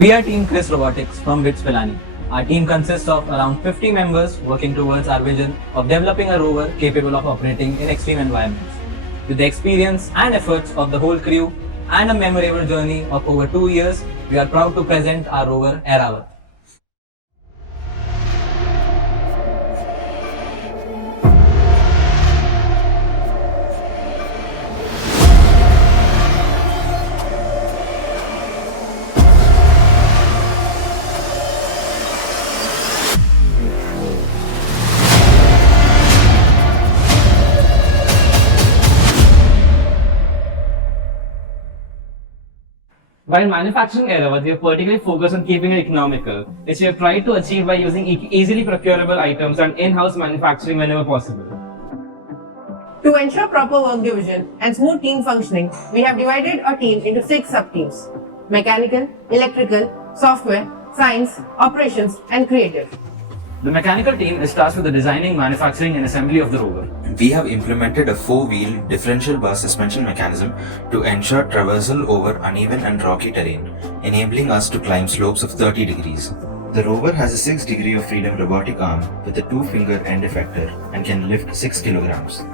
We are Team CRISS Robotics from Pilani. Our team consists of around 50 members working towards our vision of developing a rover capable of operating in extreme environments. With the experience and efforts of the whole crew and a memorable journey of over 2 years, we are proud to present our rover Rover. While manufacturing Rover, we are particularly focused on keeping it economical, which we have tried to achieve by using easily procurable items and in-house manufacturing whenever possible. To ensure proper work division and smooth team functioning, we have divided our team into 6 sub-teams: mechanical, electrical, software, science, operations, and creative. The mechanical team is tasked with the designing, manufacturing, and assembly of the rover. We have implemented a 4-wheel differential bar suspension mechanism to ensure traversal over uneven and rocky terrain, enabling us to climb slopes of 30 degrees. The rover has a 6 degree of freedom robotic arm with a 2-finger end effector and can lift 6 kilograms.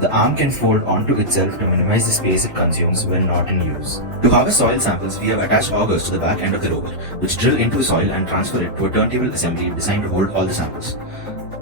The arm can fold onto itself to minimize the space it consumes when not in use. To harvest soil samples, we have attached augers to the back end of the rover, which drill into the soil and transfer it to a turntable assembly designed to hold all the samples.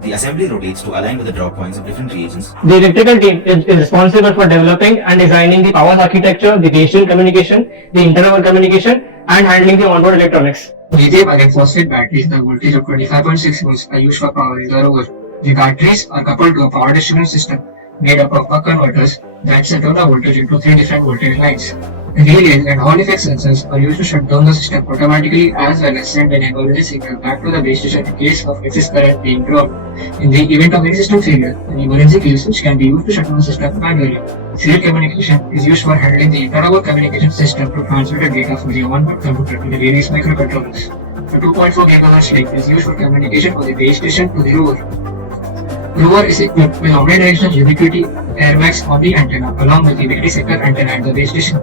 The assembly rotates to align with the drop points of different reagents. The electrical team is responsible for developing and designing the power architecture, the digital communication, the internal communication, and handling the onboard electronics. Lithium iron phosphate batteries with a voltage of 25.6 volts are used for powering the rover. The batteries are coupled to a power distribution system made up of buck converters that set down the voltage into 3 different voltage lines. Relays and Hall effect sensors are used to shut down the system automatically as well as send an emergency signal back to the base station in case of excess current being drawn. In the event of any system failure, an emergency key switch can be used to shut down the system manually. Serial communication is used for handling the inter-rover communication system to transmit the data from the onboard computer to the various microcontrollers. The 2.4 GHz link is used for communication from the base station to the rover. Rover is equipped with omnidirectional ubiquity airbags on the antenna along with the ubiquity sector antenna at the base station.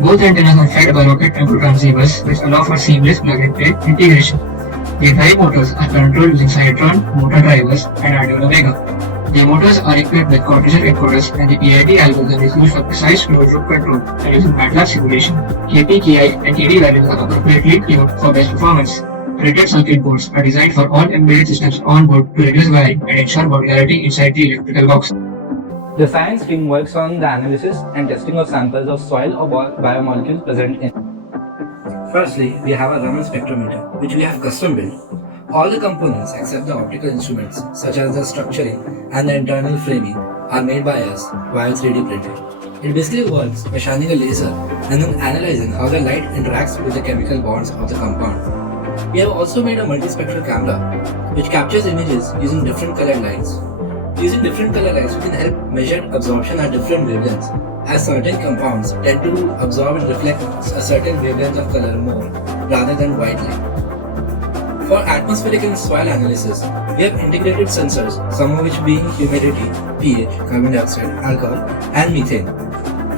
Both antennas are fed by rocket temporal transceivers which allow for seamless plug-and-play integration. The drive motors are controlled using Cytron motor drivers and Arduino Vega. The motors are equipped with quadrilateral encoders and the PID algorithm is used for precise closed loop control and using MATLAB simulation. KP, KI and TD values are appropriately tuned for best performance. Printed circuit boards are designed for all embedded systems on board to reduce wiring and ensure modularity inside the electrical box. The science team works on the analysis and testing of samples of soil or biomolecules present in. Firstly, we have a Raman spectrometer, which we have custom built. All the components except the optical instruments, such as the structuring and the internal framing, are made by us via 3D printing. It basically works by shining a laser and then analyzing how the light interacts with the chemical bonds of the compound. We have also made a multispectral camera, which captures images using different colored lights. Using different color lights, we can help measure absorption at different wavelengths, as certain compounds tend to absorb and reflect a certain wavelength of color more, rather than white light. For atmospheric and soil analysis, we have integrated sensors, some of which being humidity, pH, carbon dioxide, alcohol, and methane.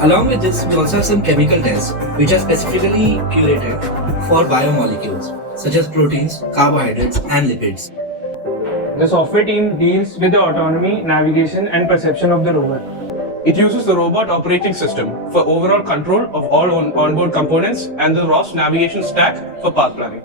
Along with this, we also have some chemical tests, which are specifically curated for biomolecules, such as proteins, carbohydrates, and lipids. The software team deals with the autonomy, navigation, and perception of the rover. It uses the robot operating system for overall control of all onboard components and the ROS navigation stack for path planning.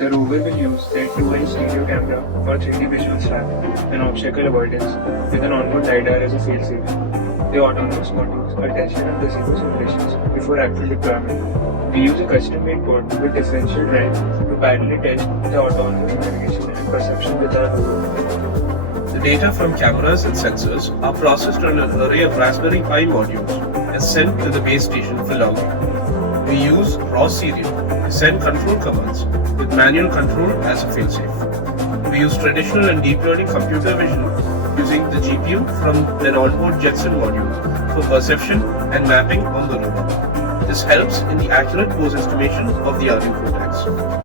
The rover will use the 2-inch stereo camera for 3D visual stack and obstacle avoidance with an onboard LiDAR as a failsafe. The autonomous modules are tested under zero simulations before actual deployment. We use a custom-made board with differential drive to parallelly test the autonomous navigation and perception with our rover. The data from cameras and sensors are processed on an array of Raspberry Pi modules and sent to the base station for logging. We use ROS serial to send control commands with manual control as a failsafe. We use traditional and deep learning computer vision using the GPU from an onboard Jetson module for perception and mapping on the rover. This helps in the accurate pose estimation of the RU tags.